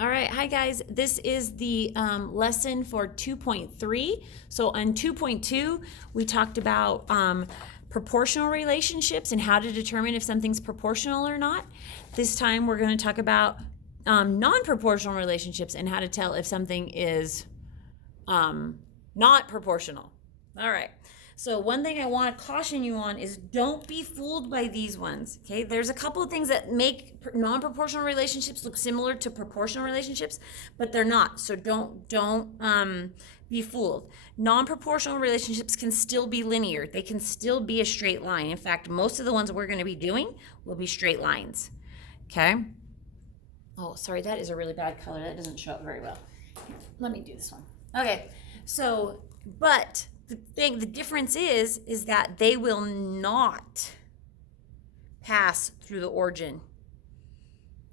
All right, hi guys. This is the lesson for 2.3. So on 2.2, we talked about proportional relationships and how to determine if something's proportional or not. This time we're going to talk about non-proportional relationships and how to tell if something is not proportional. All right. So one thing I want to caution you on is don't be fooled by these ones. Okay, there's a couple of things that make non-proportional relationships look similar to proportional relationships, but they're not. So don't be fooled. Non-proportional relationships can still be linear. They can still be a straight line. In fact, most of the ones we're going to be doing will be straight lines. Okay. Oh, sorry, that is a really bad color. That doesn't show up very well. Let me do this one. Okay. So, but the difference is that they will not pass through the origin.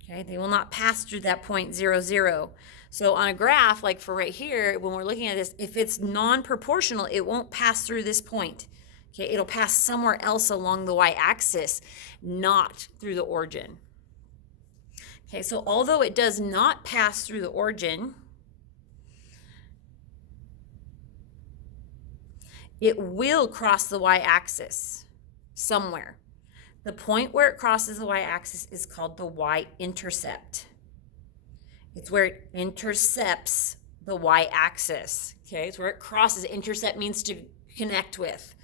Okay, they will not pass through that point 0, 0. So on a graph, like for right here, when we're looking at this, if it's non-proportional, it won't pass through this point. Okay, it'll pass somewhere else along the y-axis, not through the origin. Okay, so although it does not pass through the origin, it will cross the y-axis somewhere. The point where it crosses the y-axis is called the y-intercept. It's where it intercepts the y-axis. Okay, it's where it crosses. Intercept means to connect with.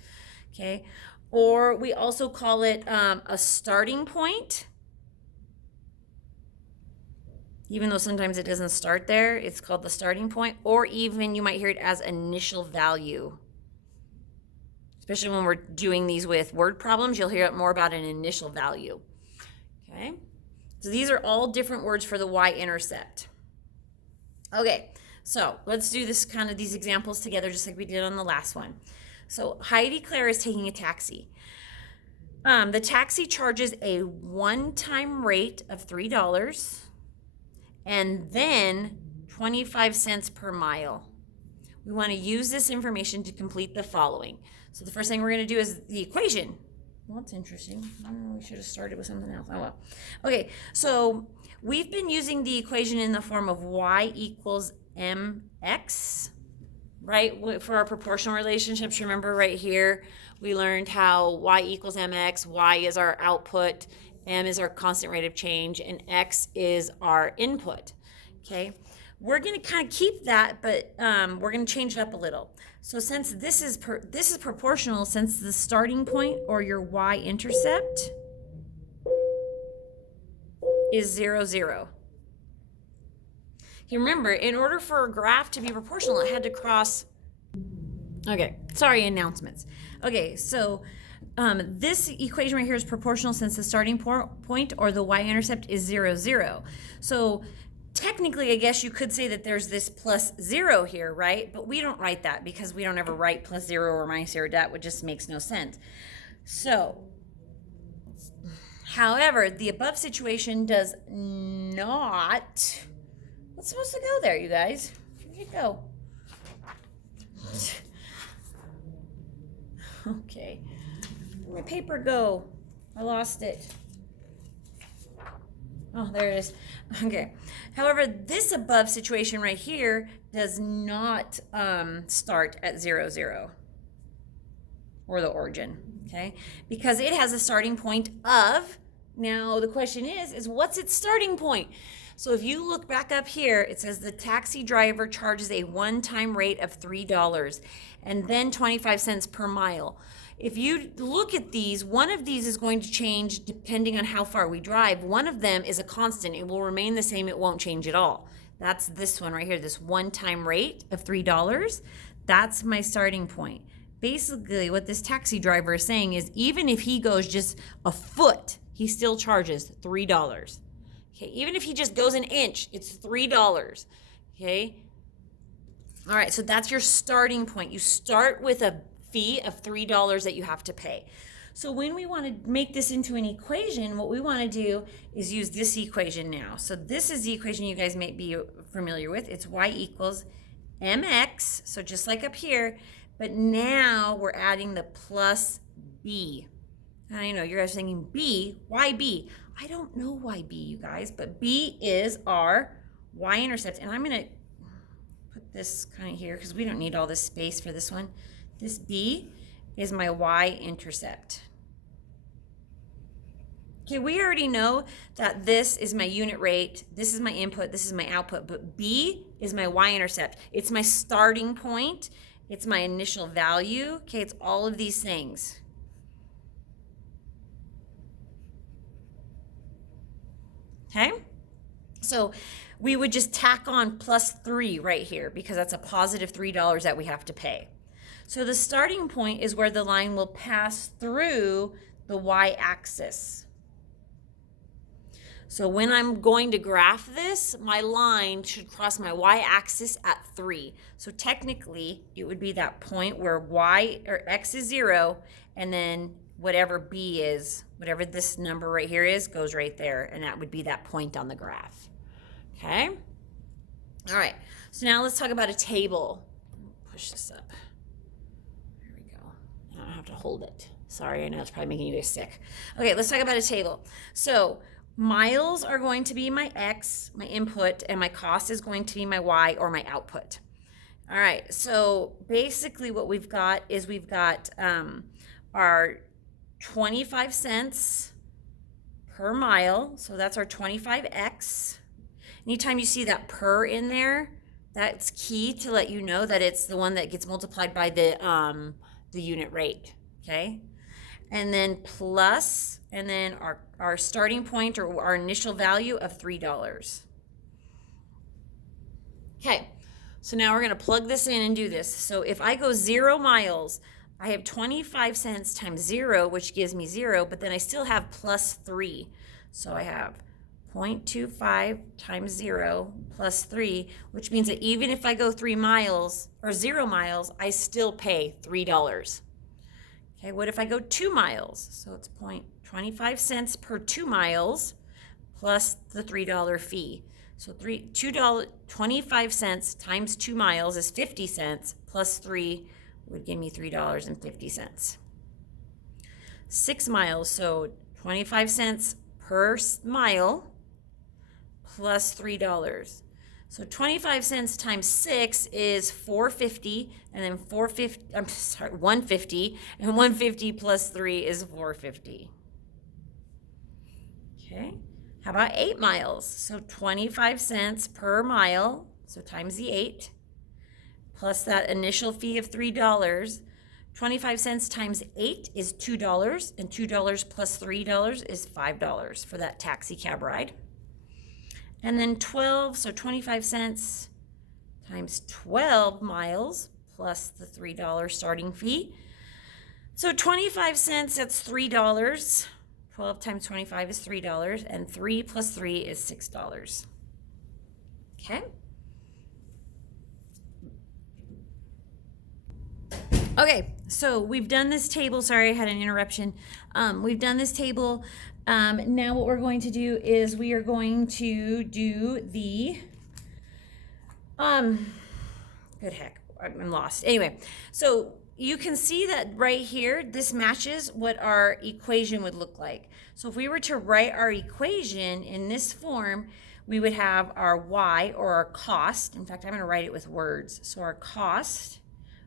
Okay, or we also call it a starting point. Even though sometimes it doesn't start there, it's called the starting point, or even you might hear it as initial value. Especially when we're doing these with word problems, you'll hear more about an initial value. Okay, so these are all different words for the y-intercept. Okay, so let's do these examples together just like we did on the last one. So Heidi Claire is taking a taxi. The taxi charges a one-time rate of $3 and then 25 cents per mile. We want to use this information to complete the following. So the first thing we're going to do is the equation. Well, that's interesting. We should have started with something else. Oh, well. Okay, so we've been using the equation in the form of y equals mx, right? For our proportional relationships, remember right here, we learned how y equals mx, y is our output, m is our constant rate of change, and x is our input, okay? We're going to kind of keep that, but we're going to change it up a little. So since this is proportional, since the starting point or your y-intercept is 0, 0. Okay, remember, in order for a graph to be proportional, it had to cross. Okay, sorry, announcements. Okay, so this equation right here is proportional since the starting point or the y-intercept is 0, 0. So technically, I guess you could say that there's this plus 0 here, right? But we don't write that because we don't ever write plus 0 or minus 0. That just makes no sense. So, however, the above situation does not. What's supposed to go there, you guys? Where'd it go? Okay. Where'd my paper go? I lost it. Oh, there it is. Okay. However, this above situation right here does not start at 0, 0 or the origin, okay? Because it has a starting point of, now the question is what's its starting point? So if you look back up here, it says the taxi driver charges a one-time rate of $3 and then 25 cents per mile. If you look at these, one of these is going to change depending on how far we drive. One of them is a constant. It will remain the same. It won't change at all. That's this one right here, this one-time rate of $3. That's my starting point. Basically, what this taxi driver is saying is even if he goes just a foot, he still charges $3. Okay, even if he just goes an inch, it's $3. Okay? All right, so that's your starting point. You start with a fee of $3 that you have to pay. So when we want to make this into an equation, what we want to do is use this equation now. So this is the equation you guys may be familiar with. It's y equals mx, so just like up here, but now we're adding the plus b. And I know you guys are thinking b, why b? I don't know why b, you guys, but b is our y-intercept, and I'm going to put this kind of here because we don't need all this space for this one. This B is my y-intercept. Okay, we already know that this is my unit rate, this is my input, this is my output, but B is my y-intercept. It's my starting point, it's my initial value, okay, it's all of these things. Okay, so we would just tack on +3 right here because that's a positive $3 that we have to pay. So the starting point is where the line will pass through the y-axis. So when I'm going to graph this, my line should cross my y-axis at 3. So technically, it would be that point where y or x is 0, and then whatever b is, whatever this number right here is, goes right there, and that would be that point on the graph. Okay? All right, so now let's talk about a table. Push this up. There we go. I don't have to hold it. Sorry, I know it's probably making you guys sick. Okay, let's talk about a table. So miles are going to be my X, my input, and my cost is going to be my Y or my output. All right, so basically what we've got is we've got our 25 cents per mile, so that's our 25X. Anytime you see that per in there, that's key to let you know that it's the one that gets multiplied by the unit rate, okay? And then plus, and then our starting point or our initial value of $3. Okay, so now we're gonna plug this in and do this. So if I go 0 miles, I have 25 cents times 0, which gives me 0, but then I still have +3. So I have 0.25 times 0 plus 3, which means that even if I go 3 miles or 0 miles, I still pay $3. Okay, what if I go 2 miles? So it's 0.25 cents per 2 miles plus the $3 fee. So $25 times 2 miles is 50 cents plus 3 would give me $3.50. 6 miles, so 25 cents per mile plus $3. So 25 cents times 6 is $4.50, and then 150, and 150 plus 3 is $4.50. Okay, how about 8 miles? So 25 cents per mile, so times the 8, plus that initial fee of $3. 25 cents times 8 is $2, and $2 plus $3 is $5 for that taxi cab ride. And then 12, so 25 cents times 12 miles plus the $3 starting fee. So 25 cents, that's $3. 12 times 25 is $3, and 3 plus 3 is $6. Okay? Okay, so we've done this table. Sorry, I had an interruption. We've done this table. Now what we're going to do is we are going to do the, good heck, I'm lost. Anyway, so you can see that right here, this matches what our equation would look like. So if we were to write our equation in this form, we would have our Y, or our cost. In fact, I'm going to write it with words. So our cost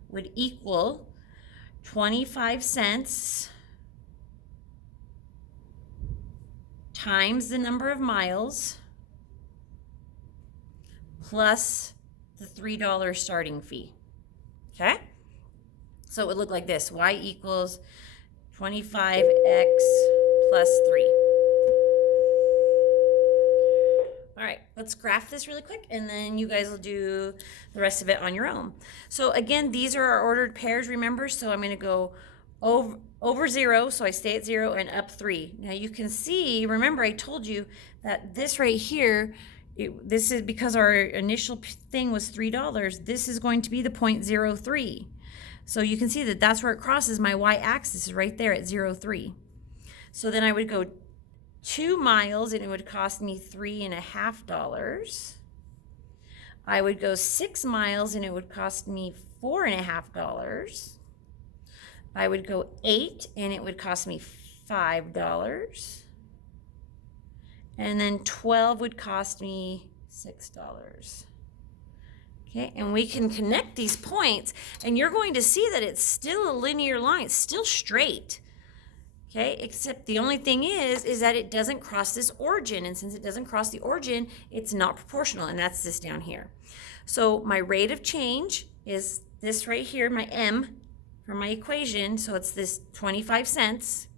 would equal 25 cents times the number of miles plus the $3 starting fee. Okay? So it would look like this. Y equals 25x plus 3. All right, let's graph this really quick, and then you guys will do the rest of it on your own. So again, these are our ordered pairs, remember? So I'm going to go over 0, so I stay at 0, and up 3. Now you can see, remember I told you that this right here, this is because our initial thing was $3. This is going to be the 0.03. So you can see that that's where it crosses my y-axis, is right there at 0.3. So then I would go 2 miles, and it would cost me $3.50. I would go 6 miles, and it would cost me $4.50. I would go 8, and it would cost me $5. And then 12 would cost me $6. Okay, and we can connect these points, and you're going to see that it's still a linear line. It's still straight. Okay, except the only thing is that it doesn't cross this origin, and since it doesn't cross the origin, it's not proportional, and that's this down here. So my rate of change is this right here, my M for my equation, so it's this 25 cents.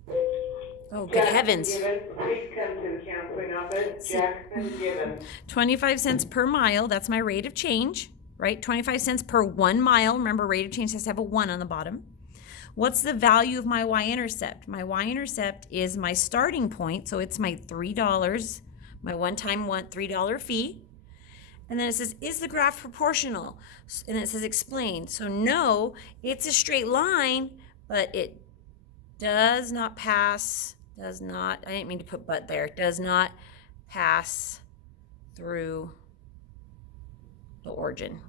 Oh, good heavens. Please come to the counseling office. Jackson Given. 25 cents per mile, that's my rate of change, right? 25 cents per 1 mile. Remember, rate of change has to have a 1 on the bottom. What's the value of my y-intercept? My y-intercept is my starting point, so it's my $3, my one-time $3 fee. And then it says, is the graph proportional? And it says explain. So no, it's a straight line, but it does not pass, I didn't mean to put but there, does not pass through the origin.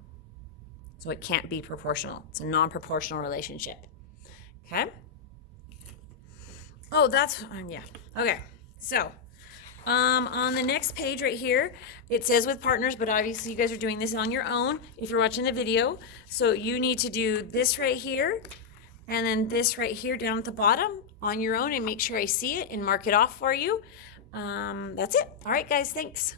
So it can't be proportional. It's a non-proportional relationship. Okay? Oh, that's, yeah. Okay, so on the next page right here, it says with partners, but obviously you guys are doing this on your own if you're watching the video. So you need to do this right here, and then this right here down at the bottom on your own, and make sure I see it and mark it off for you. That's it. All right, guys, thanks.